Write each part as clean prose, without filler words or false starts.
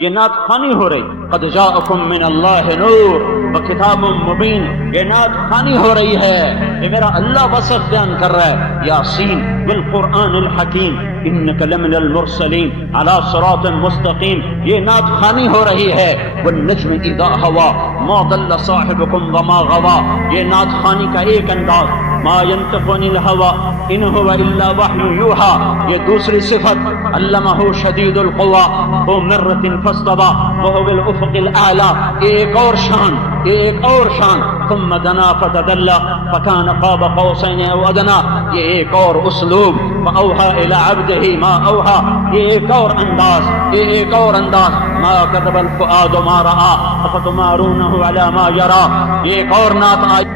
یہ نعت خوانی ہو رہی، قد جاءکم من اللہ نور وکتاب مبین، یہ نعت خوانی ہو رہی ہے، یہ میرا اللہ وصف بیان کر رہا ہے، یاسین والقرآن الحکیم انک لمن المرسلین علی صراط مستقیم، یہ نعت خوانی ہو رہی ہے، والنجم اذا ہوا ما ضل صاحبکم وما غوا، یہ نعت خوانی کا ایک انداز، ما ينطق عن الهوى ان هو الا وحی یوحى، یہ دوسری صفت، علمہ شدید القوى ذو مرۃ فاستوى وهو بالافق الاعلى، ایک اور شان، ایک اور شان، ثم دنا فتدلى فكان قاب قوسين او ادنى، یہ ایک اور اسلوب، فاوحى الى عبده ما اوحى، یہ ایک اور انداز، یہ ایک اور انداز، ما كتب الفؤاد ما راى افتمارونه على ما يرى، یہ ایک اور نعت آئی،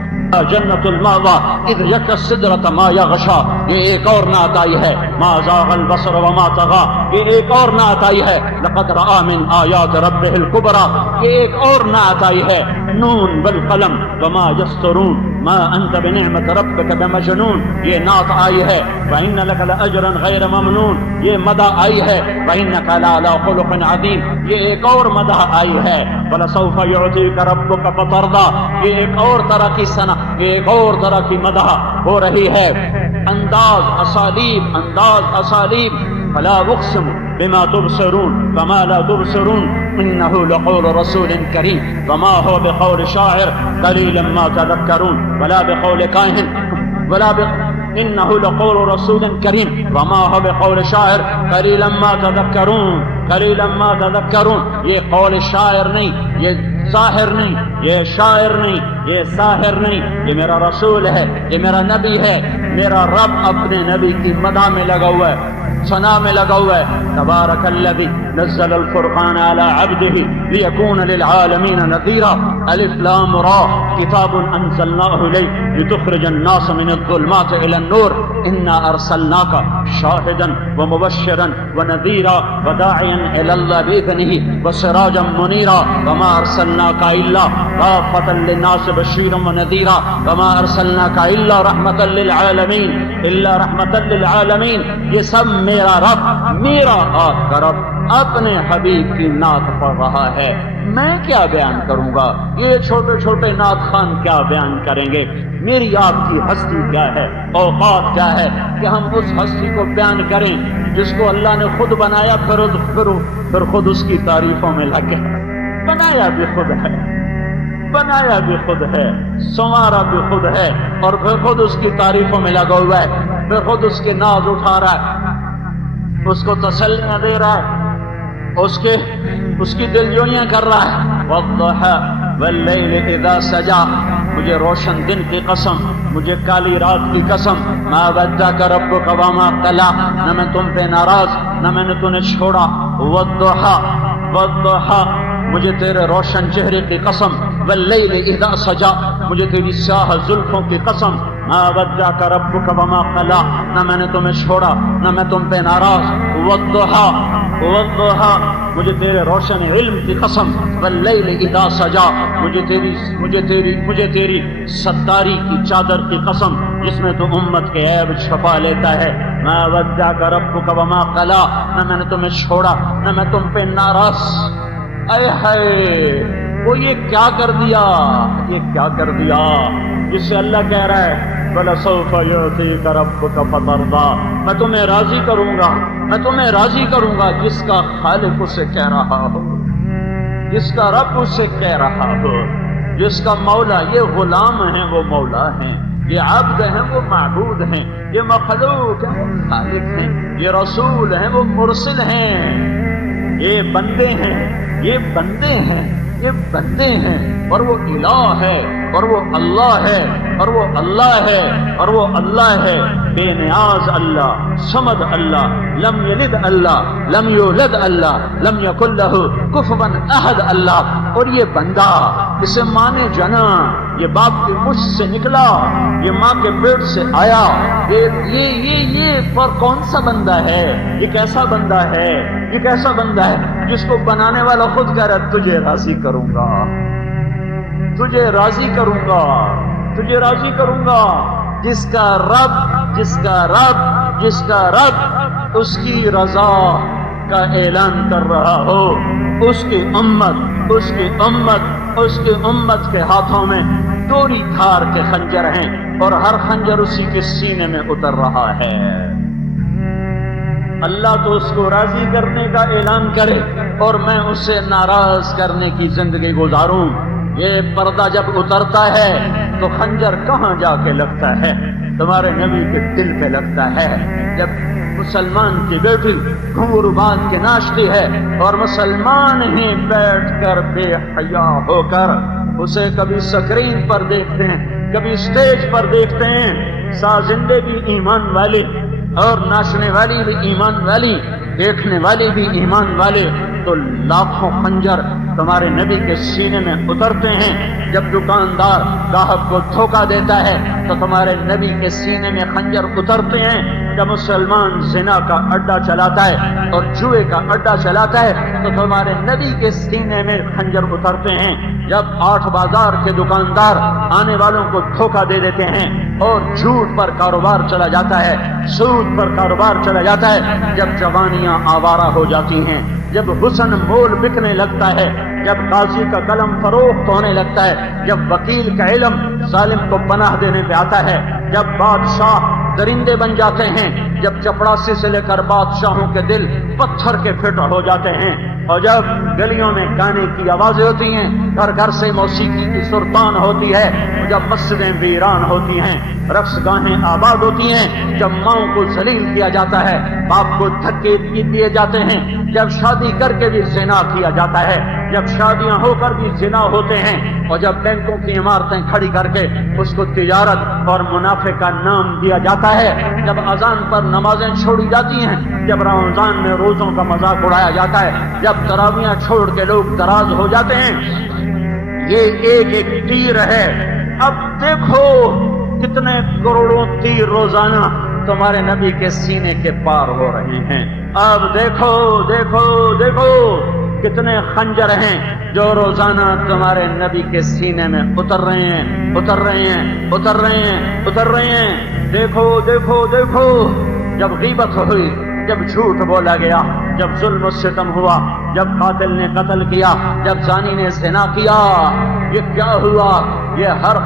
جنت المأوى اذ یک السدرة ما یغشا، یہ ایک اور نعت آئی ہے، ما زاغ البصر وما طغى، یہ ایک اور نعت آئی ہے، لقد رأى من آیات ربه الكبرى، یہ ایک اور نعت آئی ہے، نون والقلم وما یسطرون ما انت بنعمت ربک بمجنون، یہ نعت آئی ہے، وإن لك لأجرا غیر ممنون، یہ مدح آئی ہے، وإنك لعلى خلق عظیم، یہ ایک اور مدح آئی ہے، وَلَسَوْفَ يُعْطِيكَ رَبُّكَ فَتَرْضَىٰ، یہ ایک اور طرح کی ثنا، یہ ایک اور طرح کی مدح ہو رہی ہے، انداز اسالیب، انداز اسالیب، فلا اقسم بما تبصرون وما لا تبصرون انه لقول رسول کریم وما هو بقول شاعر قلیلا ما تذکرون ولا بقول کاہن ولا انه لقول رسول کریم وما هو بقول شاعر قلیلا ما تذکرون قلیلا ما تذکرون، یہ قول شاعر نہیں، یہ ساحر نہیں، یہ شاعر نہیں، یہ ساحر نہیں، یہ میرا رسول ہے، یہ میرا نبی ہے، میرا رب اپنے نبی کی مدح میں لگا ہوا ہے، ثنا میں لگا ہوا ہے، تبارک الذی نزل الفرقان علی عبده لیکون للعالمین نذیرا، الف لام را کتاب انزلناه الیک لتخرج الناس من الظلمات الى النور انا ارسلناک شاہدا ومبشرا ونذیرا وداعیا الى اللہ باذنہ وسراجا منیرا وما ارسلناک الا کافۃ للناس بشیرا ونذیرا وما ارسلناک الا رحمۃ للعالمین الا رحمۃ للعالمین، یہ سب میرا رب، میرا آپ کا رب اپنے حبیب کی نعت پڑھ رہا ہے، میں کیا بیان کروں گا، یہ چھوٹے چھوٹے نعت خوان کیا بیان کریں گے، میری آپ کی ہستی کیا ہے، اوقات کیا ہے کہ ہم اس ہستی کو بیان کریں جس کو اللہ نے خود بنایا، پھر خود اس کی تعریفوں میں لگے، بنایا بھی خود ہے، بنایا بھی خود ہے، سنوارا بھی خود ہے، اور پھر خود اس کی تعریفوں میں لگا ہوا ہے، پھر خود اس کے ناز اٹھا رہا ہے، اس کو تسلیاں دے رہا ہے، اس کی دلجوئیاں کر رہا ہے، والضحى واللیل اذا سجا، مجھے روشن دن کی قسم، مجھے کالی رات کی قسم، ما ودعک ربک وما قلی، نہ میں تم پہ ناراض نہ میں نے تمہیں چھوڑا، والضحى مجھے تیرے روشن چہرے کی قسم، واللیل اذا سجا مجھے تیری سیاہ زلفوں کی قسم، ما ودعک ربک وما قلی، نہ میں نے تمہیں چھوڑا نہ میں تم پہ ناراض، والضحى مجھے تیرے روشن علم کی قسم، واللیل اذا سجا مجھے تیری ستاری کی چادر کی قسم جس میں تو امت کے عیب چھپا لیتا ہے، ما ودعک ربک وما قلی، نہ میں نے تمہیں چھوڑا نہ میں تم پہ ناراض، اے ہے وہ یہ کیا کر دیا، یہ کیا کر دیا، جس سے اللہ کہہ رہا ہے وَلَسَوْفَ يُعْطِيكَ رَبُّكَ فَتَرْضَىٰ، میں تمہیں راضی کروں گا، میں تمہیں راضی کروں گا، جس کا خالق اسے کہہ رہا ہو، جس کا رب اسے کہہ رہا ہو، جس کا مولا، یہ غلام ہیں وہ مولا ہیں، یہ عبد ہیں وہ معبود ہیں، یہ مخلوق ہیں وہ خالق ہیں، یہ رسول ہیں وہ مرسل ہیں، یہ بندے ہیں، یہ بندے ہیں، یہ بندے ہیں، اور وہ الہ ہے، اور وہ اللہ ہے، اور وہ اللہ ہے، اور وہ اللہ ہے، بے نیاز اللہ، صمد اللہ، لم یلد اللہ، لم یولد اللہ، لم یکن لہ کفوا احد اللہ، اور یہ بندہ اسے ماں نے جنا، یہ باپ کی مجھ سے نکلا، یہ ماں کے پیٹ سے آیا، یہ پر کون سا بندہ ہے، یہ کیسا بندہ ہے، یہ کیسا بندہ ہے جس کو بنانے والا خود کہہ رہا ہے تجھے راضی کروں گا، تجھے راضی کروں گا، تجھے راضی کروں گا، جس کا رب اس کی رضا کا اعلان کر رہا ہو، اس کی امت کے ہاتھوں میں دوری دھار کے خنجر ہیں اور ہر خنجر اسی کے سینے میں اتر رہا ہے۔ اللہ تو اس کو راضی کرنے کا اعلان کرے اور میں اسے ناراض کرنے کی زندگی گزاروں۔ یہ پردہ جب اترتا ہے تو خنجر کہاں جا کے لگتا ہے؟ تمہارے نبی کے دل پہ لگتا ہے۔ جب مسلمان کی بیٹی گھنگرو باندھ کے ناچتی ہے اور مسلمان ہی بیٹھ کر بے حیا ہو کر اسے کبھی سکرین پر دیکھتے ہیں، کبھی اسٹیج پر دیکھتے ہیں، سازندے بھی ایمان والے اور ناچنے والی بھی ایمان والی، دیکھنے والے بھی ایمان والے، تو لاکھوں خنجر تمہارے نبی کے سینے میں اترتے ہیں۔ جب دکاندار گاہک کو دھوکہ دیتا ہے تو تمہارے نبی کے سینے میں خنجر اترتے ہیں۔ جب مسلمان زنا کا اڈا چلاتا ہے اور جوئے کا اڈا چلاتا ہے تو تمہارے نبی کے سینے میں خنجر اترتے ہیں۔ جب 8 بازار کے دکاندار آنے والوں کو دھوکہ دے دیتے ہیں اور جھوٹ پر کاروبار چلا جاتا ہے، سود پر کاروبار چلا جاتا ہے، جب جوانیاں آوارہ ہو جاتی ہیں، جب حسن مول بکنے لگتا ہے، جب قاضی کا قلم فروخت ہونے لگتا ہے، جب وکیل کا علم ظالم کو پناہ دینے پہ آتا ہے، جب بادشاہ درندے بن جاتے ہیں، جب چپڑاسی سے لے کر بادشاہوں کے دل پتھر کے پھٹ ہو جاتے ہیں، اور جب گلیوں میں گانے کی آوازیں ہوتی ہیں، گھر گھر سے موسیقی کی سرتان ہوتی ہے، جب مسجدیں ویران ہوتی ہیں، رقص گاہیں آباد ہوتی ہیں، جب ماؤں کو ذلیل کیا جاتا ہے، باپ کو دھکے دیے جاتے ہیں، جب شادی کر کے بھی زنا کیا جاتا ہے، جب شادیاں ہو کر بھی زنا ہوتے ہیں، اور جب بینکوں کی عمارتیں کھڑی کر کے اس کو تجارت اور منافع کا نام دیا جاتا ہے، جب اذان پر نمازیں چھوڑی جاتی ہیں، جب رمضان میں روزوں کا مذاق اڑایا جاتا ہے، جب تراویاں چھوڑ کے لوگ دراز ہو جاتے ہیں، یہ ایک ایک تیر ہے۔ اب دیکھو کتنے کروڑوں تیر روزانہ تمہارے نبی کے سینے کے پار ہو رہے ہیں۔ اب دیکھو دیکھو دیکھو کتنے خنجر ہیں جو روزانہ تمہارے نبی کے سینے میں اتر رہے ہیں، اتر رہے ہیں، اتر رہے ہیں، اتر رہے ہیں۔ دیکھو دیکھو دیکھو، جب غیبت ہوئی، جب جھوٹ بولا گیا، جب ظلم و ستم ہوا، جب قاتل نے قتل کیا، جب زانی نے زنا کیا، یہ کیا ہوا؟ یہ ہر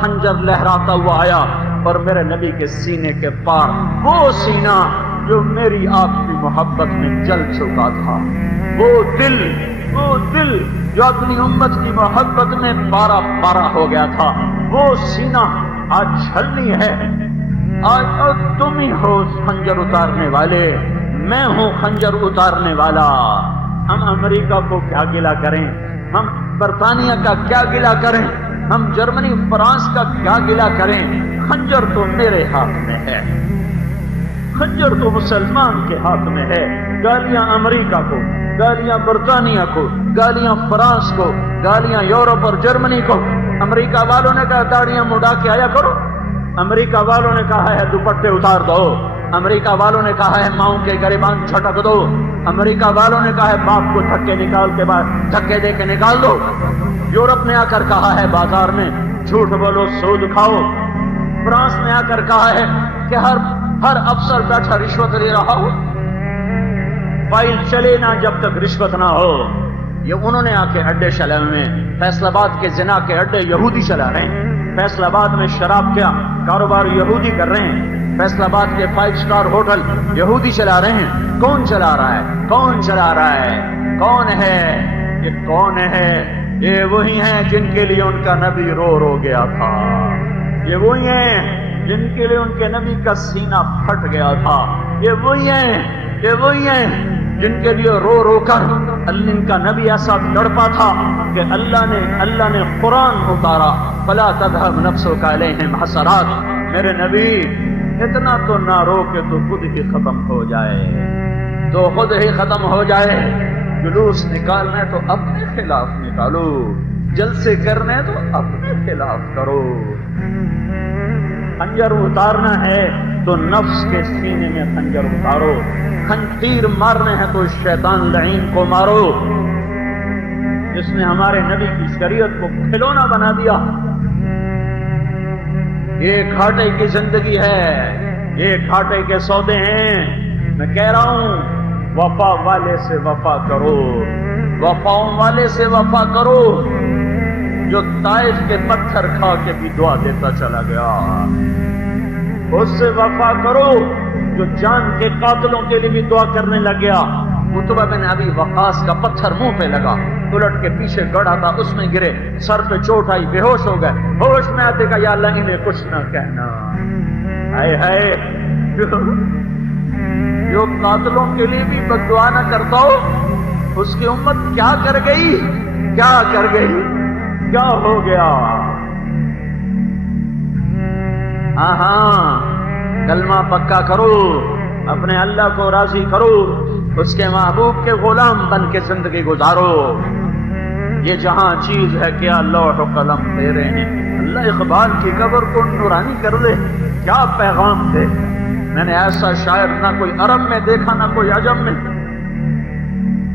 خنجر لہراتا ہوا آیا اور میرے نبی کے سینے کے پار وہ سینہ جو میری آپ کی محبت میں جل چکا تھا، وہ دل جو اپنی امت کی محبت میں پارا پارا ہو گیا تھا، وہ سینہ آج چھلنی ہے۔ آج تم ہی ہو خنجر اتارنے والے، میں ہوں خنجر اتارنے والا۔ ہم امریکہ کو کیا گلہ کریں، ہم برطانیہ کا کیا گلہ کریں، ہم جرمنی فرانس کا کیا گلہ کریں؟ خنجر تو میرے ہاتھ میں ہے، خنجر تو مسلمان کے ہاتھ میں ہے۔ گالیاں امریکہ کو، گالیاں برطانیہ کو، گالیاں فرانس کو، گالیاں یورپ اور جرمنی کو۔ امریکہ والوں نے کہا داڑیاں مڈا کے آیا کرو، امریکہ والوں نے کہا ہے دوپٹے اتار دو، امریکہ والوں نے کہا ہے ماؤں کے گریبان جھٹک دو، امریکہ والوں نے کہا ہے باپ کو دھکے دے کے نکال دو۔ یورپ نے آ کر کہا ہے بازار میں جھوٹ بولو، سود کھاؤ۔ فرانس نے آ کر کہا ہے کہ ہر افسر بیٹھا رشوت لے رہا ہو، فائل چلے نہ جب تک رشوت نہ ہو۔ یہ انہوں نے آ کے اڈے چلے ہوئے ہیں، فیصل آباد کے زنا کے اڈے یہودی چلا رہے ہیں، فیصل آباد میں شراب کا کاروبار یہودی کر رہے ہیں، فیصل آباد کے 5 سٹار ہوٹل یہودی چلا رہے ہیں۔ کون چلا رہا ہے؟ کون چلا رہا ہے؟ کون ہے یہ؟ کون ہے یہ؟ وہی ہیں جن کے لیے ان کا نبی رو رو گیا تھا، یہ وہی ہیں جن کے لیے ان کے نبی کا سینہ پھٹ گیا تھا، یہ وہی ہیں جن کے لیے رو رو کر ان کا نبی ایسا تڑپا تھا کہ اللہ نے قرآن اتارا، فلا تذهب نفسك علیہم حسرات۔ میرے نبی اتنا تو نہ رو کہ تو خود ہی ختم ہو جائے، جلوس نکالنا ہے تو اپنے خلاف نکالو، جلسے کرنے تو اپنے خلاف کرو، خنجر اتارنا ہے تو نفس کے سینے میں خنجر اتارو، تیر مارنے ہیں تو شیطان لعین کو مارو جس نے ہمارے نبی کی شریعت کو کھلونا بنا دیا۔ یہ گھاٹے کی زندگی ہے، یہ گھاٹے کے سودے ہیں۔ میں کہہ رہا ہوں وفا والے سے وفا کرو، وفاؤں والے سے وفا کرو، جو طائف کے پتھر کھا کے بھی دعا دیتا چلا گیا، اس سے وفا کرو جو جان کے قاتلوں کے لیے بھی دعا کرنے لگ گیا۔ عتبہ بن ابی وقاص کا پتھر منہ پہ لگا، الٹ کے پیچھے گڑا تھا، اس میں گرے، سر پہ چوٹ آئی، بے ہوش ہو گئے، ہوش میں آتے کہا یا اللہ انہیں کچھ نہ کہنا۔ ہائے ہائے، جو قاتلوں کے لیے بھی بد دعا نہ کرتا ہو، اس کی امت کیا کر گئی، کیا کر گئی، کیا ہو گیا؟ ہاں کلمہ پکا کرو، اپنے اللہ کو راضی کرو، اس کے محبوب کے غلام بن کے زندگی گزارو۔ یہ جہاں چیز ہے کیا لوح و قلم تیرے ہیں۔ اللہ اقبال کی قبر کو نورانی کر دے، کیا پیغام دے۔ میں نے ایسا شاعر نہ کوئی عرب میں دیکھا نہ کوئی عجم میں۔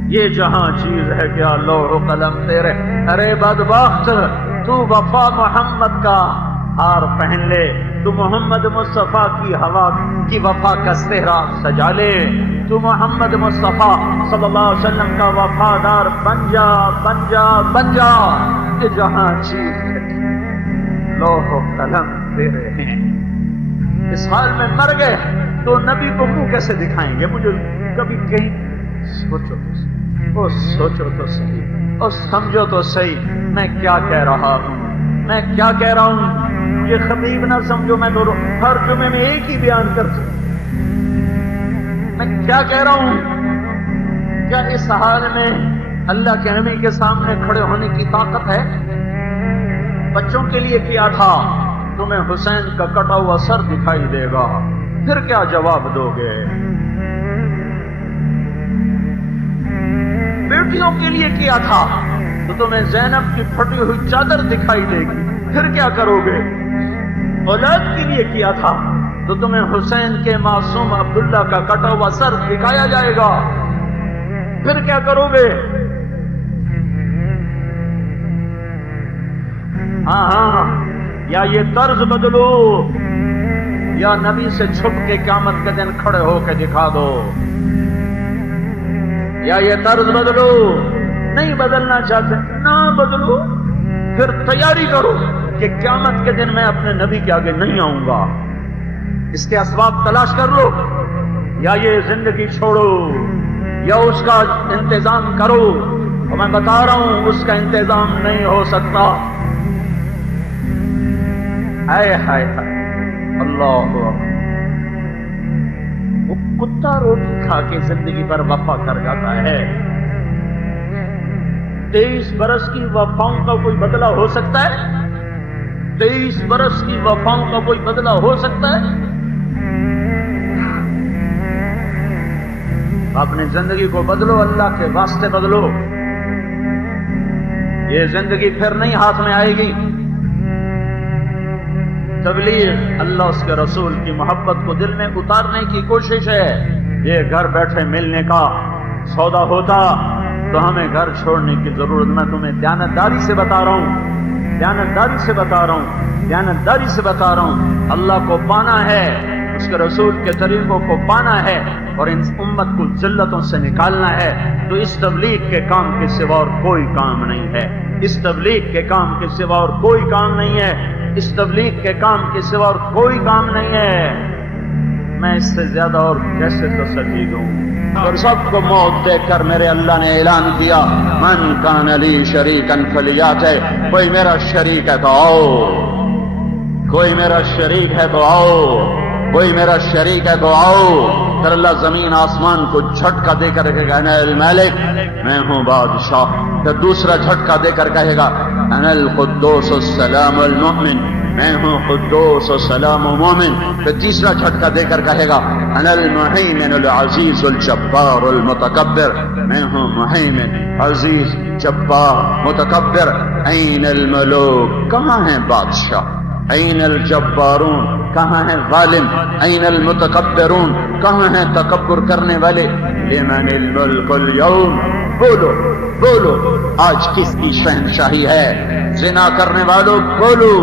یہ جہاں چیز ہے کیا لوح و قلم تیرے، ارے بدبخت تو وفا محمد کا ہار پہن لے، تو محمد مصطفیٰ کی ہوا کی وفا کا صحرا سجا لے، تو محمد مصطفیٰ صلی اللہ علیہ وسلم کا وفادار بن جا، بن جا، بن جا۔ یہ جہاں چیز ہے لوح و قلم تیرے ہیں۔ اس حال میں مر گئے تو نبی کو منہ کیسے دکھائیں گے؟ مجھے کبھی کہیں سوچو تو صحیح، او سوچو تو صحیح، او سمجھو تو صحیح، میں کیا کہہ رہا ہوں، میں کیا کہہ رہا ہوں۔ مجھے خطیب نہ سمجھو، میں تو ہر جمعے میں ایک ہی بیان کرتا ہوں۔ میں کیا کہہ رہا ہوں؟ کیا اس حال میں اللہ کے نبی کے سامنے کھڑے ہونے کی طاقت ہے؟ بچوں کے لیے کیا تھا، تمہیں حسین کا کٹا ہوا سر دکھائی دے گا، پھر کیا جواب دو گے؟ بیٹیوں کے لیے کیا تھا تو تمہیں زینب کی پھٹی ہوئی چادر دکھائی دے گی، پھر کیا کرو گے؟ اولاد کے لیے کیا تھا تو تمہیں حسین کے معصوم عبداللہ کا کٹا ہوا سر دکھایا جائے گا، پھر کیا کرو گے؟ ہاں یا یہ طرز بدلو، یا نبی سے چھپ کے قیامت کے دن کھڑے ہو کے دکھا دو، یا یہ طرز بدلو۔ نہیں بدلنا چاہتے نہ بدلو، پھر تیاری کرو کہ قیامت کے دن میں اپنے نبی کے آگے نہیں آؤں گا۔ اس کے اسباب تلاش کر لو، یا یہ زندگی چھوڑو یا اس کا انتظام کرو۔ اور میں بتا رہا ہوں اس کا انتظام نہیں ہو سکتا۔ ہائے ہائے اللہ، وہ کتا روٹی کھا کے زندگی پر وفا کر جاتا ہے۔ 23 برس کی وفاؤں کا کوئی بدلہ ہو سکتا ہے؟ 23 برس کی وفاؤں کا کوئی بدلہ ہو سکتا ہے؟ اپنی زندگی کو بدلو، اللہ کے واسطے بدلو۔ یہ زندگی پھر نہیں ہاتھ میں آئے گی۔ تبلیغ اللہ اس کے رسول کی محبت کو دل میں اتارنے کی کوشش ہے۔ یہ گھر بیٹھے ملنے کا سودا ہوتا تو ہمیں گھر چھوڑنے کی ضرورت۔ میں تمہیں دیانتداری سے بتا رہا ہوں، دیانتداری سے بتا رہا ہوں، دیانتداری سے بتا رہا ہوں۔ اللہ کو پانا ہے، اس کے رسول کے طریقوں کو پانا ہے اور ان امت کو ذلتوں سے نکالنا ہے، تو اس تبلیغ کے کام کے سوا اور کوئی کام نہیں ہے۔ اس تبلیغ کے کام کے سوا اور کوئی کام نہیں ہے۔ اس تبلیغ کے کام کے سوا اور کوئی کام نہیں ہے۔ میں اس سے زیادہ اور کیسے تسلی دوں؟ اور سب کو موت دیکھ کر میرے اللہ نے اعلان کیا، من کان لی شریکن فلیات ہے، کوئی میرا شریک ہے تو آؤ، کوئی میرا شریک ہے تو آؤ، کوئی میرا شریک ہے تو آؤ۔ پھر اللہ زمین آسمان کو جھٹکا دے کر کہے گا انا الملک، میں ہوں بادشاہ۔ پھر دوسرا جھٹکا دے کر کہے گا انا القدوس السلام المؤمن، میں ہوں قدوس و سلام و مومن۔ پھر تیسرا جھٹکا دے کر کہے گا انا المہیمن العزیز الجبار المتکبر، میں ہوں مہیمن عزیز جبار متکبر۔ این الملوک، کہاں ہیں بادشاہ؟ این الجبارون، کہاں ہیں ظالم؟ این المتکبرون، کہاں ہیں تکبر کرنے والے؟ لمن الملک اليوم، بولو بولو آج کس کی شہنشاہی ہے؟ زنا کرنے والوں بولو،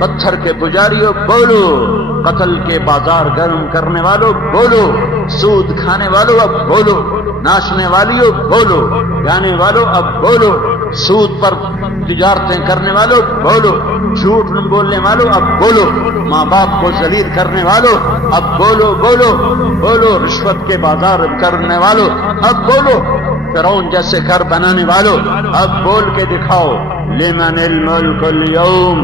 پتھر کے پجاریوں بولو، قتل کے بازار گرم کرنے والوں بولو، سود کھانے والوں اب بولو، ناچنے والیوں بولو، گانے والوں اب بولو، سود پر تجارتیں کرنے والوں بولو، جھوٹ بولنے والوں اب بولو، ماں باپ کو ذلیل کرنے والوں اب بولو بولو بولو، رشوت کے بازار کرنے والوں اب بولو، فرعون جیسے گھر بنانے والوں اب بول کے دکھاؤ، لمن الملک اليوم،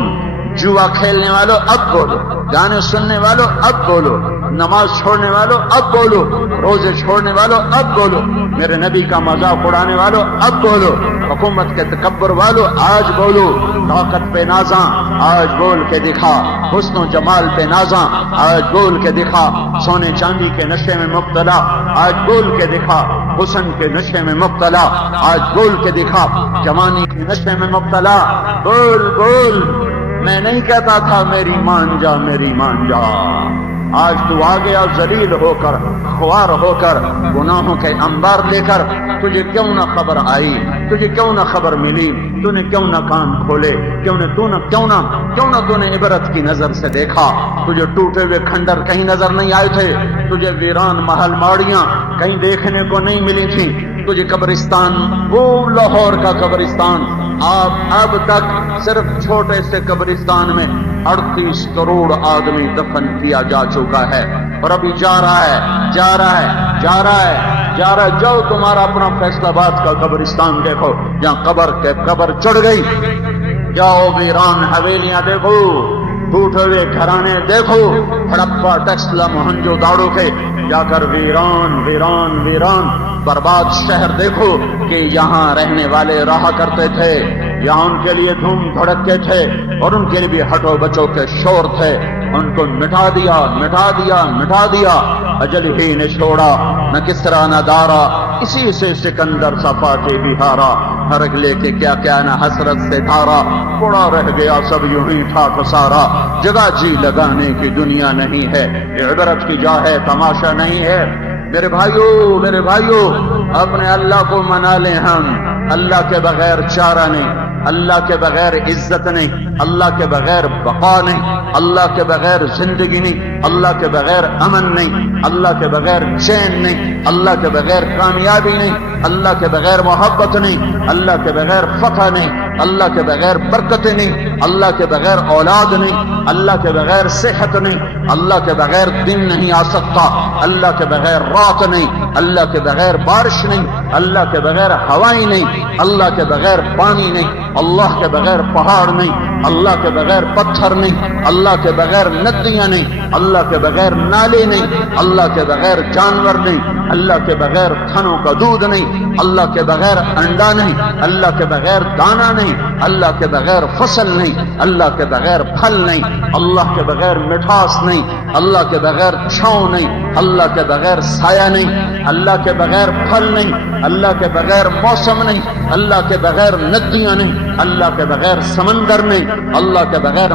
جوا کھیلنے والوں اب بولو، گانے سننے والوں اب بولو، نماز چھوڑنے والوں اب بولو، روزے چھوڑنے والوں اب بولو، میرے نبی کا مذاق اڑانے والوں اب بولو، حکومت کے تکبر والوں آج بولو، طاقت پہ نازاں آج بول کے دکھا، حسن و جمال پہ نازاں آج بول کے دکھا، سونے چاندی کے نشے میں مبتلا آج بول کے دکھا، حسن کے نشے میں مبتلا آج بول کے دکھا، جوانی کے نشے میں مبتلا بول بول، میں نہیں کہتا تھا میری مان جا میری مان جا، آج تو آ گیا ذلیل ہو کر، خوار ہو کر، گناہوں کے انبار لے کر، تجھے کیوں نہ خبر آئی، تجھے کیوں نہ خبر ملی، تو نے کیوں نہ کان کھولے، کیوں نہ تو نے عبرت کی نظر سے دیکھا، تجھے ٹوٹے ہوئے کھنڈر کہیں نظر نہیں آئے تھے، تجھے ویران محل ماڑیاں کہیں دیکھنے کو نہیں ملی تھیں، تجھے قبرستان، وہ لاہور کا قبرستان، اب تک صرف چھوٹے سے قبرستان میں 38 کروڑ آدمی دفن کیا جا چکا ہے، اور ابھی جا رہا ہے۔ جاؤ تمہارا اپنا فیصل آباد کا قبرستان دیکھو جہاں قبر چڑھ گئی، جاؤ ویران حویلیاں دیکھو، ٹوٹے ہوئے گھرانے دیکھو، ہڑپا ٹیکسلا موہنجو داڑو کے جا کر ویران ویران ویران برباد شہر دیکھو کہ یہاں رہنے والے رہا کرتے تھے، یہاں ان کے لیے دھوم دھڑکے تھے اور ان کے لیے بھی ہٹو بچو کے شور تھے، ان کو مٹا دیا اجل ہی نے چھوڑا، نہ کسرا نہ دارا، اسی سے سکندر صفا کے بہارا، ہرگ لے کے کیا نہ حسرت سے دھارا، پڑا رہ گیا سب یوں ہی ٹھاک سارا، جگہ جی لگانے کی دنیا نہیں ہے، یہ عبرت کی جا ہے تماشا نہیں ہے۔ میرے بھائیو اپنے اللہ کو منا لیں، ہم اللہ کے بغیر چارہ نہیں، اللہ کے بغیر عزت نہیں، اللہ کے بغیر بقا نہیں، اللہ کے بغیر زندگی نہیں، اللہ کے بغیر امن نہیں، اللہ کے بغیر چین نہیں، اللہ کے بغیر کامیابی نہیں، اللہ کے بغیر محبت نہیں، اللہ کے بغیر فتح نہیں، اللہ کے بغیر برکتیں نہیں، اللہ کے بغیر اولاد نہیں، اللہ کے بغیر صحت نہیں، اللہ کے بغیر دن نہیں آ سکتا، اللہ کے بغیر رات نہیں، اللہ کے بغیر بارش نہیں، اللہ کے بغیر ہوائیں نہیں، اللہ کے بغیر پانی نہیں، اللہ کے بغیر پہاڑ نہیں، اللہ کے بغیر پتھر نہیں، اللہ کے بغیر ندیاں نہیں، اللہ کے بغیر نالے نہیں، اللہ کے بغیر جانور نہیں، اللہ کے بغیر تھنوں کا دودھ نہیں، اللہ کے بغیر انڈا نہیں، اللہ کے بغیر دانا نہیں، اللہ کے بغیر فصل نہیں، اللہ کے بغیر پھل نہیں، اللہ کے بغیر مٹھاس نہیں، اللہ کے بغیر چھاؤں نہیں، اللہ کے بغیر سایہ نہیں، اللہ کے بغیر پھل نہیں، اللہ کے بغیر موسم نہیں، اللہ کے بغیر ندیاں نہیں، اللہ کے بغیر سمندر نہیں، اللہ کے بغیر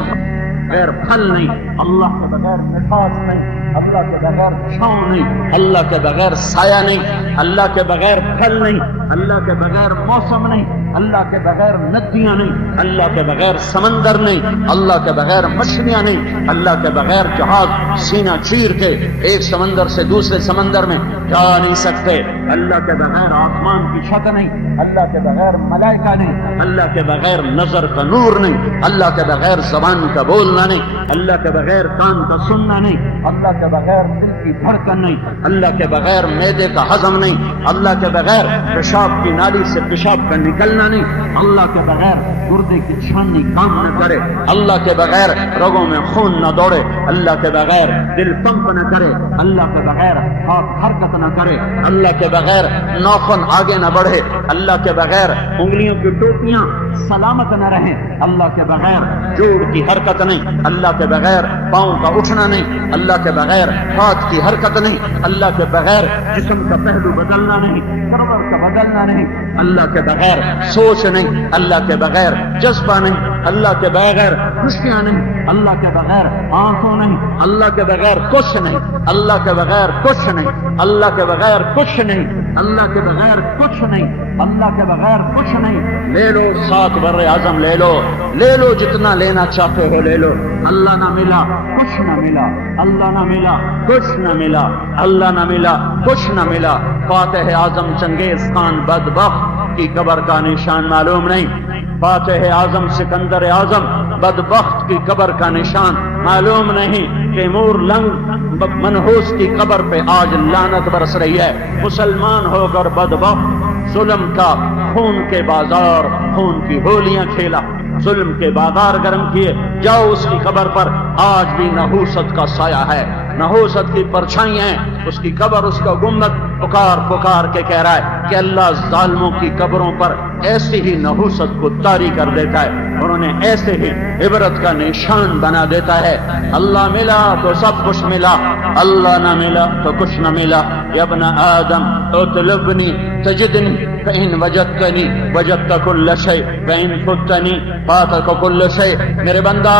پھل نہیں، اللہ کے بغیر مٹھاس نہیں، اللہ کے بغیر چھاؤں نہیں، اللہ کے بغیر سایہ نہیں، اللہ کے بغیر پھل نہیں، اللہ کے بغیر موسم نہیں، اللہ کے بغیر ندیاں نہیں، اللہ کے بغیر سمندر نہیں، اللہ کے بغیر مچھلیاں نہیں، اللہ کے بغیر جہاز سینہ چیر کے ایک سمندر سے دوسرے سمندر میں جا نہیں سکتے، اللہ کے بغیر آسمان کی چھت نہیں، اللہ کے بغیر ملائکہ نہیں، اللہ کے بغیر نظر کا نور نہیں، اللہ کے بغیر زبان کا بولنا نہیں، اللہ کے بغیر کان کا سننا نہیں، اللہ کے بغیر دل کی دھڑکن نہیں، اللہ کے بغیر معدے کا ہضم نہیں، اللہ کے بغیر پیشاب کی نالی سے پیشاب کا نکلنا نہیں، اللہ کے بغیر گردے کی چھاننی کام نہ کرے، اللہ کے بغیر رگوں میں خون نہ دوڑے، اللہ کے بغیر دل پمپ نہ کرے، اللہ کے بغیر ہاتھ حرکت نہ کرے، اللہ کے بغیر ناخن آگے نہ بڑھے، اللہ کے بغیر انگلیوں کی ٹوپیاں سلامت نہ رہیں، اللہ کے بغیر جوڑ کی حرکت نہیں، اللہ کے بغیر پاؤں کا اٹھنا نہیں، اللہ کے بغیر ہاتھ کی حرکت نہیں، اللہ کے بغیر جسم کا پہلو بدلنا نہیں، سرور کا بدلنا نہیں، اللہ کے بغیر سوچ نہیں، اللہ کے بغیر جذبہ نہیں، اللہ کے بغیر خوشیاں نہیں، اللہ کے بغیر آنکھوں نہیں، اللہ کے بغیر کچھ نہیں، اللہ کے بغیر کچھ نہیں، اللہ کے بغیر کچھ نہیں، اللہ کے بغیر کچھ نہیں، اللہ کے بغیر کچھ نہیں۔ لے لو 7 بر اعظم، لے لو جتنا لینا چاہتے ہو لے لو، اللہ نہ ملا کچھ کچھ نہ ملا، اللہ نہ ملا، کچھ نہ ملا، اللہ نہ ملا، کچھ نہ ملا۔ فاتح اعظم چنگیز خان بدبخت کی قبر کا نشان معلوم نہیں، فاتح اعظم سکندر اعظم بدبخت کی قبر کا نشان معلوم نہیں۔ تیمور لنگ منحوس کی قبر پہ آج لعنت برس رہی ہے۔ مسلمان ہو کر بدبخت ظلم کا خون کے بازار، خون کی ہولیاں کھیلا، ظلم کے بازار گرم کیے۔ جاؤ اس کی قبر پر، آج بھی نحوست کا سایہ ہے، نحوست کی پرچھائی ہیں، اس کی قبر، اس کا گنبد پکار پکار کے کہہ رہا ہے کہ اللہ ظالموں کی قبروں پر ایسی ہی نحوست کو طاری کر دیتا ہے، اور انہیں ایسے ہی عبرت کا نشان بنا دیتا ہے۔ اللہ ملا تو سب کچھ ملا، اللہ نہ ملا تو کچھ نہ ملا۔ یا ابن آدم اطلبنی تجدنی فإن وجدتنی وجدت کل شیء فإن فتنی فاتک کل شیء۔ میرے بندہ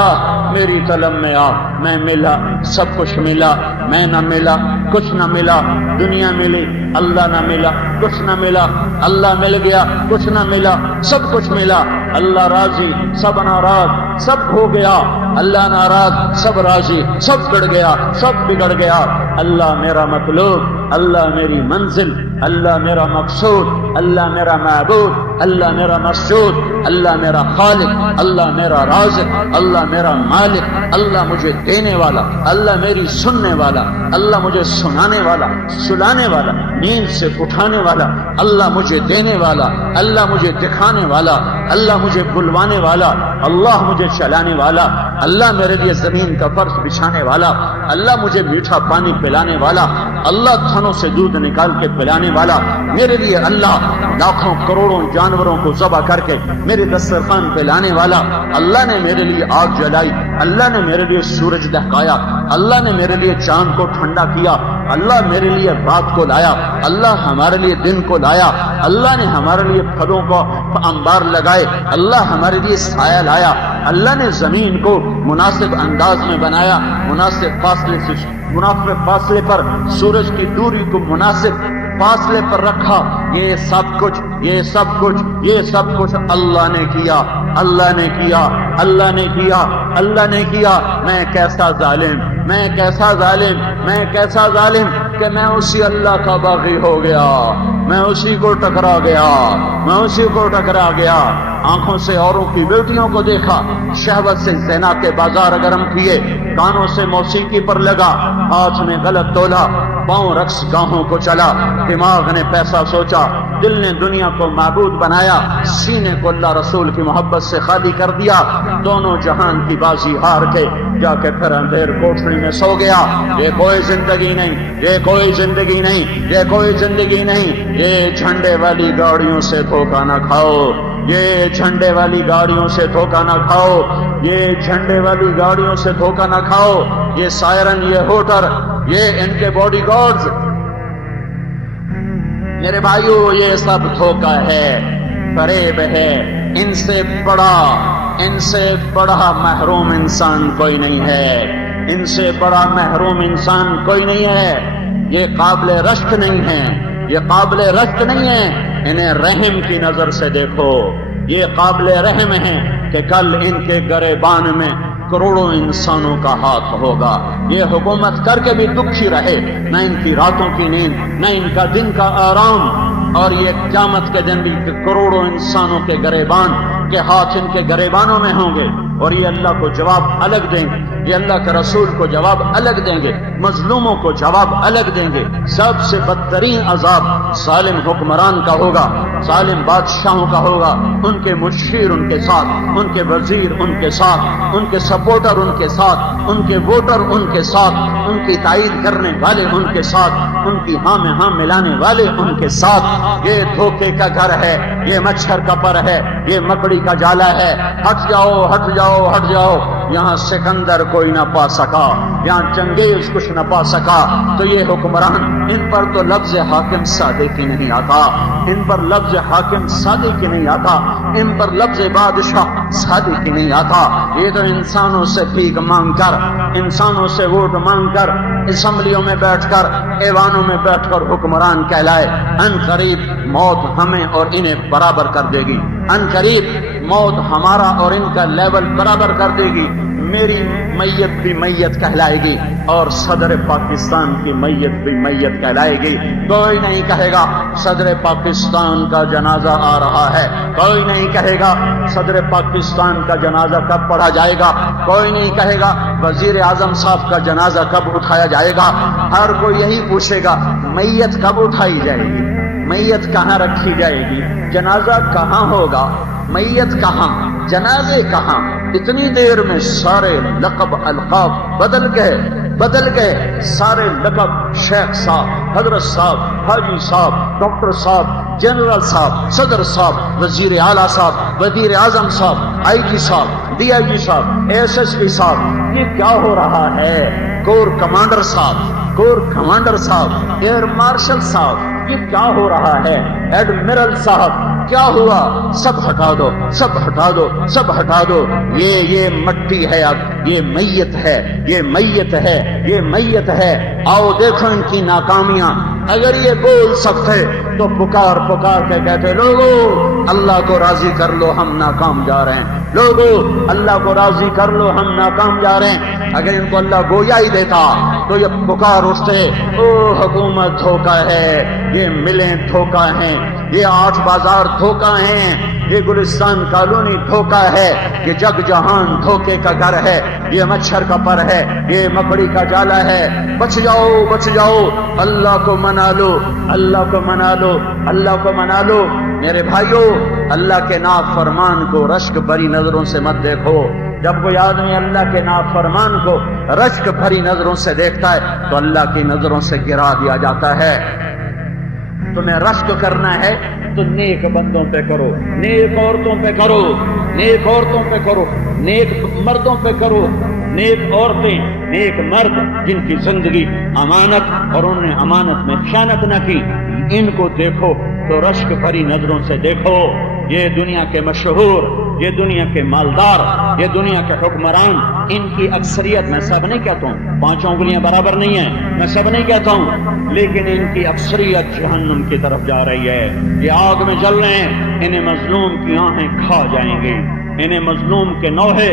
میری طلب میں آ، میں ملا، سب کچھ ملا، میں نہ ملا، کچھ نہ ملا۔ دنیا ملی، اللہ نہ ملا، کچھ نہ ملا، اللہ مل گیا، کچھ نہ ملا، سب کچھ ملا۔ اللہ راضی، سب ناراض، سب ہو گیا، اللہ ناراض، سب راضی، سب بگڑ گیا، سب بگڑ گیا۔ اللہ میرا مطلوب، اللہ میری منزل، اللہ میرا مقصود، اللہ میرا معبود، اللہ میرا مسجود، اللہ میرا خالق، اللہ میرا رازق، اللہ میرا مالک، اللہ مجھے دینے والا، اللہ میری سننے والا، اللہ مجھے سنانے والا، سلانے والا، نیند سے اٹھانے والا، اللہ مجھے دینے والا، اللہ مجھے دکھانے والا، اللہ مجھے بلوانے والا، اللہ مجھے چلانے والا، اللہ میرے لیے زمین کا فرش بچھانے والا، اللہ مجھے میٹھا پانی پلانے والا، اللہ تھنوں سے دودھ نکال کے پلانے والا، میرے لیے اللہ لاکھوں کروڑوں جانوروں کو ذبح کر کے میرے دسترخوان پہ لانے والا، اللہ نے میرے لیے آگ جلائی، اللہ نے میرے لیے سورج دہکایا، اللہ نے میرے لیے چاند کو ٹھنڈا کیا، اللہ میرے لیے رات کو لایا، اللہ ہمارے لیے دن کو لایا، اللہ نے ہمارے لیے پھلوں کو انبار لگائے، اللہ ہمارے لیے سایہ لایا، اللہ نے زمین کو مناسب انداز میں بنایا، مناسب فاصلے پر سورج کی دوری کو مناسب فاصلے پر رکھا۔ یہ سب کچھ اللہ نے کیا، اللہ نے کیا، اللہ نے کیا، اللہ نے کیا۔ میں کیسا ظالم کہ میں اسی اللہ کا باغی ہو گیا، میں اسی کو ٹکرا گیا، آنکھوں سے اوروں کی بیٹیوں کو دیکھا، شہوت سے زنا کے بازار گرم کیے، کانوں سے موسیقی پر لگا، ہاتھ میں غلط تولا، پاؤں رقص گاہوں کو چلا، دماغ نے پیسہ سوچا، دل نے دنیا کو معبود بنایا، سینے کو اللہ رسول کی محبت سے خالی کر دیا، دونوں جہان کی بازی ہار کے جا کے پھر اندھیر کوٹھری میں سو گیا۔ یہ کوئی زندگی نہیں، یہ جھنڈے والی گاڑیوں سے دھوکہ نہ کھاؤ، یہ جھنڈے والی گاڑیوں سے دھوکہ نہ کھاؤ، یہ سائرن، یہ ہوٹر، یہ ان کے باڈی گارڈز، میرے بھائیو یہ سب دھوکہ ہے، فریب ہے۔ ان سے بڑا محروم انسان کوئی نہیں ہے، یہ قابل رشک نہیں ہے، انہیں رحم کی نظر سے دیکھو، یہ قابل رحم ہیں کہ کل ان کے گریبان میں کروڑوں انسانوں کا ہاتھ ہوگا۔ یہ حکومت کر کے بھی دکھی رہے، نہ ان کی راتوں کی نیند، نہ ان کا دن کا آرام، اور یہ قیامت کے دن بھی کروڑوں انسانوں کے گریبان کے ہاتھ ان کے گریبانوں میں ہوں گے، اور یہ اللہ کو جواب الگ دیں گے، یہ اللہ کے رسول کو جواب الگ دیں گے، مظلوموں کو جواب الگ دیں گے۔ سب سے بدترین عذاب ظالم حکمران کا ہوگا، ظالم بادشاہوں کا ہوگا، ان کے مشیر ان کے ساتھ، ان کے وزیر ان کے ساتھ، ان کے سپورٹر ان کے ساتھ، ان کے ووٹر ان کے ساتھ، ان کی تائید کرنے والے ان کے ساتھ، ان کی ہاں میں ہاں ملانے والے ان کے ساتھ۔ یہ دھوکے کا گھر ہے، یہ مچھر کا پر ہے، یہ مکڑی کا جالا ہے۔ ہٹ جاؤ، یہاں سکندر کوئی نہ پا سکا، یہاں چنگیز کچھ نہ پا سکا، تو یہ حکمران، ان پر تو لفظ حاکم صادق ہی نہیں آتا، ان پر لفظ بادشاہ صادق ہی نہیں آتا۔ یہ تو انسانوں سے بھیک مانگ کر، انسانوں سے ووٹ مانگ کر، اسمبلیوں میں بیٹھ کر، ایوانوں میں بیٹھ کر حکمران کہلائے۔ ان قریب موت ہمیں اور انہیں برابر کر دے گی، ان قریب موت ہمارا اور ان کا لیول برابر کر دے گی۔ میری میت بھی میت کہلائے گی اور صدر پاکستان کی میت بھی میت کہلائے گی. کوئی نہیں کہے گا صدر پاکستان کا جنازہ آ رہا ہے, کوئی نہیں کہے گا صدر پاکستان کا جنازہ کب پڑھا جائے گا, کوئی نہیں کہے گا وزیر اعظم صاحب کا جنازہ کب اٹھایا جائے گا. ہر کوئی یہی پوچھے گا میت کب اٹھائی جائے گی, میت کہاں رکھی جائے گی, جنازہ کہاں ہوگا, میت کہاں, جنازے کہاں. اتنی دیر میں سارے لقب القاب بدل گئے سارے لقب. شیخ صاحب, حضرت صاحب, حاجی صاحب, ڈاکٹر صاحب, جنرل صاحب, صدر صاحب, وزیر اعلیٰ صاحب, وزیر اعظم صاحب, آئی جی صاحب, ڈی آئی جی صاحب, ایس ایس پی صاحب. یہ کیا ہو رہا ہے؟ کور کمانڈر صاحب, ایئر مارشل صاحب, یہ کیا ہو رہا ہے؟ ایڈمرل صاحب, کیا ہوا؟ سب ہٹا دو, سب ہٹا دو, سب ہٹا دو. یہ مٹی ہے, اب یہ میت ہے, یہ میت ہے, یہ میت ہے. آؤ دیکھو ان کی ناکامیاں. اگر یہ بول سکتے تو پکار کے کہتے لوگو اللہ کو راضی کر لو ہم ناکام جا رہے ہیں, لوگو اللہ کو راضی کر لو ہم ناکام جا رہے ہیں. اگر ان کو اللہ گویا ہی دیتا تو یہ پکار اٹھتے او حکومت دھوکہ ہے, یہ ملیں دھوکہ ہیں, یہ 8 بازار دھوکہ ہیں, یہ گلستان کالونی دھوکہ ہے, یہ جگ جہان دھوکے کا گھر ہے, یہ مچھر کا پر ہے, یہ مکڑی کا جالا ہے. بچ جاؤ, بچ جاؤ, اللہ کو منا لو, اللہ کو منا لو, اللہ کو منا لو. میرے بھائیو, اللہ کے نافرمان کو رشک بھری نظروں سے مت دیکھو. جب کوئی آدمی اللہ کے نافرمان کو رشک بھری نظروں سے دیکھتا ہے تو اللہ کی نظروں سے گرا دیا جاتا ہے. تمہیں رشک کرنا ہے تو نیک بندوں پہ کرو, نیک عورتوں پہ کرو, نیک عورتوں پہ کرو, نیک مردوں پہ کرو. نیک عورتیں, نیک مرد جن کی زندگی امانت اور انہوں نے امانت میں خیانت نہ کی, ان کو دیکھو تو رشک بھری نظروں سے دیکھو. یہ دنیا کے مشہور, یہ دنیا کے مالدار, یہ دنیا کے حکمران, ان کی اکثریت, میں سب نہیں کہتا ہوں, 5 انگلیاں برابر نہیں ہیں, میں سب نہیں کہتا ہوں, لیکن ان کی اکثریت جہنم کی طرف جا رہی ہے. یہ آگ میں جل رہے ہیں, انہیں مظلوم کی آنکھیں کھا جائیں گی, انہیں مظلوم کے نوحے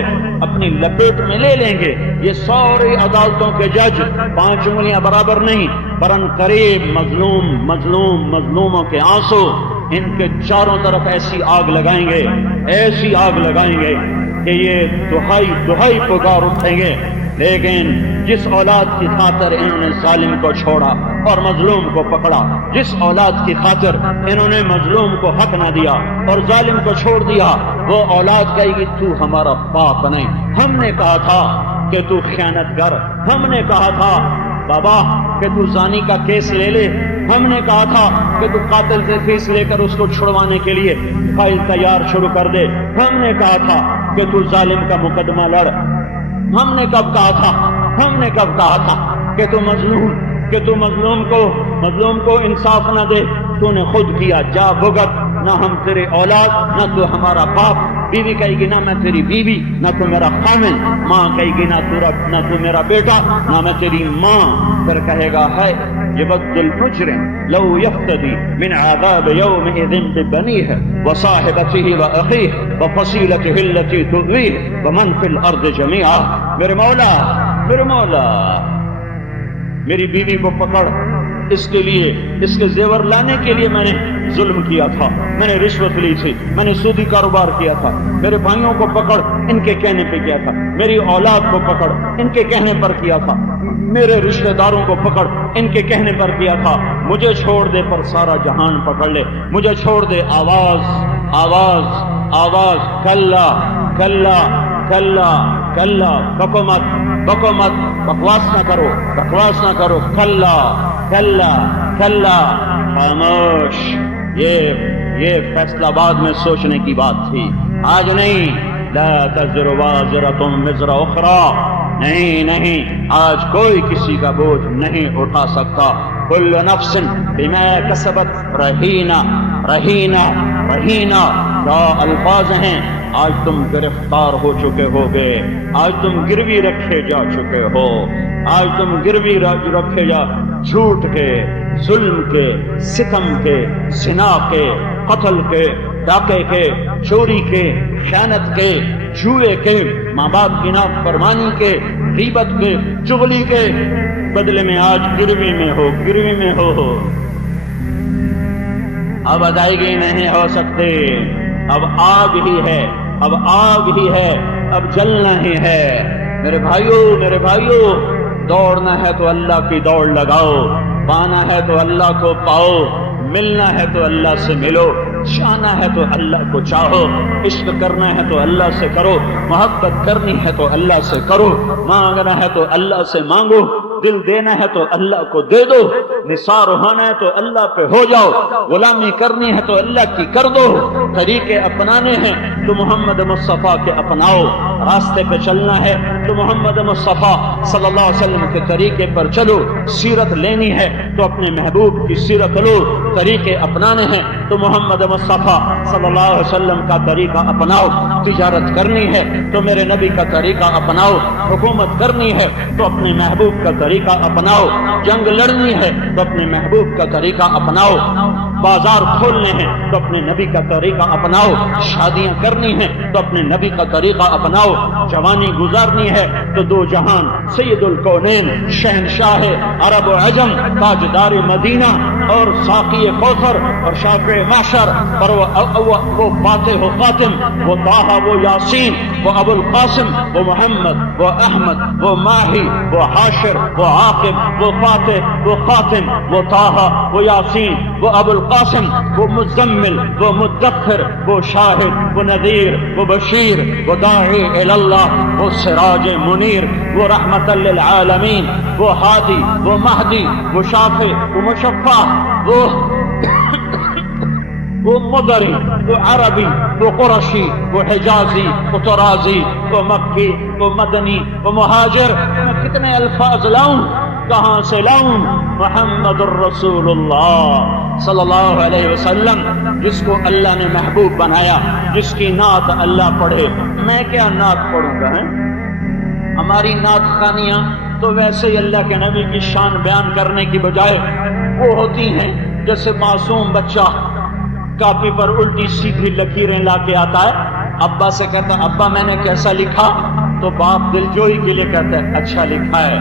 اپنی لپیٹ میں لے لیں گے. یہ ساری عدالتوں کے جج 5 انگلیاں برابر نہیں, برن قریب مظلوموں کے آنسو ان کے چاروں طرف ایسی آگ لگائیں گے, ایسی آگ لگائیں گے کہ یہ دہائی پکار اٹھیں گے. لیکن جس اولاد کی خاطر انہوں نے ظالم کو چھوڑا اور مظلوم کو پکڑا, جس اولاد کی خاطر انہوں نے مظلوم کو حق نہ دیا اور ظالم کو چھوڑ دیا, وہ اولاد کہے گی تو ہمارا باپ نہیں, ہم نے کہا تھا کہ تو خیانت کر, ہم نے کہا تھا بابا کہ تو زانی کا کیس لے لے, ہم نے کہا تھا کہ تو قاتل سے فیس لے کر اس کو چھڑوانے کے لیے فائل تیار شروع کر دے, ہم نے کہا تھا کہ تو ظالم کا مقدمہ لڑ, ہم نے کب کہا تھا کہ تو مظلوم کو انصاف نہ دے, تو نے خود کیا, جا بھگت. نہ ہم تیرے اولاد, نہ تو ہمارا باپ. بیوی کہے گی نہ میں تیری بیوی, نہ تو میرا خامن. ماں کہے گی نہ تو میرا بیٹا, نہ میں تیری ماں. پھر کہے گا ہے يبد المجرم لو يفتدي من عذاب يومئذ ببنيه وصاحبته وأخيه وفصيلته التي تؤويه ومن في الأرض جميعا. میرے مولا میری بیوی کو پکڑ, اس کے لیے, اس کے زیور لانے کے لیے میں نے ظلم کیا تھا, میں نے رشوت لی تھی, میں نے سودی کاروبار کیا تھا. میرے بھائیوں کو پکڑ, ان کے کہنے پہ کیا تھا. میری اولاد کو پکڑ, ان کے کہنے پر کیا تھا. میرے رشتہ داروں کو پکڑ, ان کے کہنے پر کیا تھا. مجھے چھوڑ دے پر سارا جہان پکڑ لے, مجھے چھوڑ دے. آواز کلا کلا کلا کلا, بکو مت, بکواس نہ کرو, کلا کلا کلا. خاموش. یہ فیصلہ آباد میں سوچنے کی بات تھی, آج نہیں. لا تزر وازرۃ وزر اخری, نہیں, آج کوئی کسی کا بوجھ نہیں اٹھا سکتا. کل نفس بما کسبت رہینہ. کیا الفاظ ہیں. آج تم گرفتار ہو چکے ہوگے, آج تم گروی رکھے جا چکے ہو, آج تم گروی رکھے جا جھوٹ کے, ظلم کے, ستم کے, زنا کے, قتل کے, ڈاکے کے، چوری کے، خیانت کے، جوئے کے، ماں باپ کی نافرمانی کے، غیبت کے، چغلی کے بدلے میں آج گروی میں ہو اب ادائیگی نہیں ہو سکتے، اب آگ ہی ہے، اب جلنا ہی ہے۔ میرے بھائیو دوڑنا ہے تو اللہ کی دوڑ لگاؤ، پانا ہے تو اللہ کو پاؤ، ملنا ہے تو اللہ سے ملو، چاہنا ہے تو اللہ کو چاہو، عشق کرنا ہے تو اللہ سے کرو، محبت کرنی ہے تو اللہ سے کرو، مانگنا ہے تو اللہ سے مانگو، دل دینا ہے تو اللہ کو دے دو، نثار ہونا ہے تو اللہ پہ ہو جاؤ، غلامی کرنی ہے تو اللہ کی کر دو، طریقے اپنانے ہیں تو محمد مصطفیٰ کے اپناؤ، راستے پہ چلنا ہے تو محمد مصطفیٰ صلی اللہ علیہ وسلم کے طریقے پر چلو، سیرت لینی ہے تو اپنے محبوب کی سیرت لو، طریقے اپنانے ہیں تو محمد مصطفیٰ صلی اللہ علیہ وسلم کا طریقہ اپناؤ، تجارت کرنی ہے تو میرے نبی کا طریقہ اپناؤ، حکومت کرنی ہے تو اپنے محبوب کا طریقہ اپناؤ، جنگ لڑنی ہے تو اپنے محبوب کا طریقہ اپناؤ، بازار کھولنے ہیں تو اپنے نبی کا طریقہ اپناؤ، شادیاں کرنی ہیں تو اپنے نبی کا طریقہ اپناؤ، جوانی گزارنی ہے تو دو جہان سید الکونین شہنشاہ عرب و عجم تاجدار مدینہ اور ساقی کوثر اور شافع محشر اور وہ فاتح و خاتم، وہ طٰہٰ وہ یاسین، وہ ابو القاسم، وہ محمد، وہ احمد، وہ ماہی، وہ حاشر، وہ عاقب، وہ فاتح، وہ خاتم، وہ طٰہٰ، وہ یاسین، وہ ابو القاسم، وہ مزمل، وہ مدثر، وہ شاہد، وہ نذیر، وہ بشیر، وہ داعی الی اللہ، وہ سراج منیر، وہ رحمت للعالمین، وہ ہادی، وہ مہدی، وہ شافع، وہ مشفع، وہ مدری، وہ عربی، وہ قرشی، وہ حجازی، وہ طرازی، وہ مکی، وہ مدنی، وہ مہاجر، میں کتنے الفاظ لاؤں، کہاں سے لاؤں؟ محمد الرسول اللہ صلی اللہ علیہ وسلم، جس کو اللہ نے محبوب بنایا، جس کی نعت اللہ پڑھے، میں کیا نعت پڑھوں گا؟ ہماری نعت خوانیاں تو ویسے ہی اللہ کے نبی کی شان بیان کرنے کی بجائے وہ ہوتی ہیں جیسے معصوم بچہ کاپی پر الٹی سیدھی لکیریں لا کے آتا ہے، ابا سے کہتا ہے ابا میں نے کیسا لکھا؟ تو باپ دلجوئی کے لیے کہتا ہے اچھا لکھا ہے،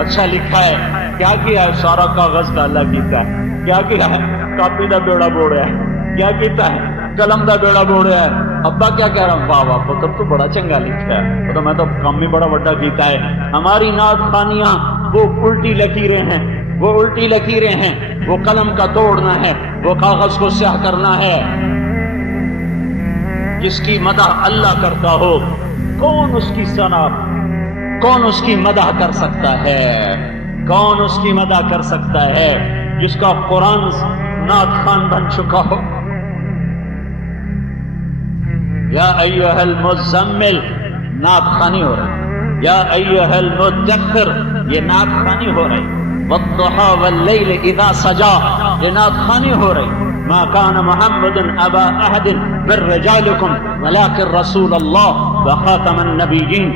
اچھا لکھا ہے۔ کیا کیا ہے؟ سارا کاغذ ڈالا کیتا ہے، کیا کیا ہے؟ کاپی دا بیڑا بوڑیا ہے، کیا کیتا ہے؟ قلم دا بیڑا بوڑیا ہے۔ ابا کیا کہہ رہا ہوں؟ واہ واہ پتر تو بڑا چنگا لکھا ہے، تو میں تو کام بھی بڑا بڑا کیتا ہے۔ ہماری نعت خوانیاں وہ الٹی لکیریں ہیں، وہ الٹی لکیریں ہیں، وہ قلم کا توڑنا ہے، وہ کاغذ کو سیاہ کرنا ہے۔ جس کی مدح اللہ کرتا ہو کون اس کی ثنا، کون اس کی مدح کر سکتا ہے؟ کون اس کی مدح کر سکتا ہے؟ جس کا قرآن نعت خوان بن چکا ہو۔ یا ایھا المزمل نعت خوانی ہو رہی، یا ایھا المدثر یہ نعت خوانی ہو رہی، والضحى واللیل اذا سجا یہ نعت خوانی ہو رہی۔ ما كان محمد ابا احد من رجالكم ولكن رسول الله وخاتم النبيين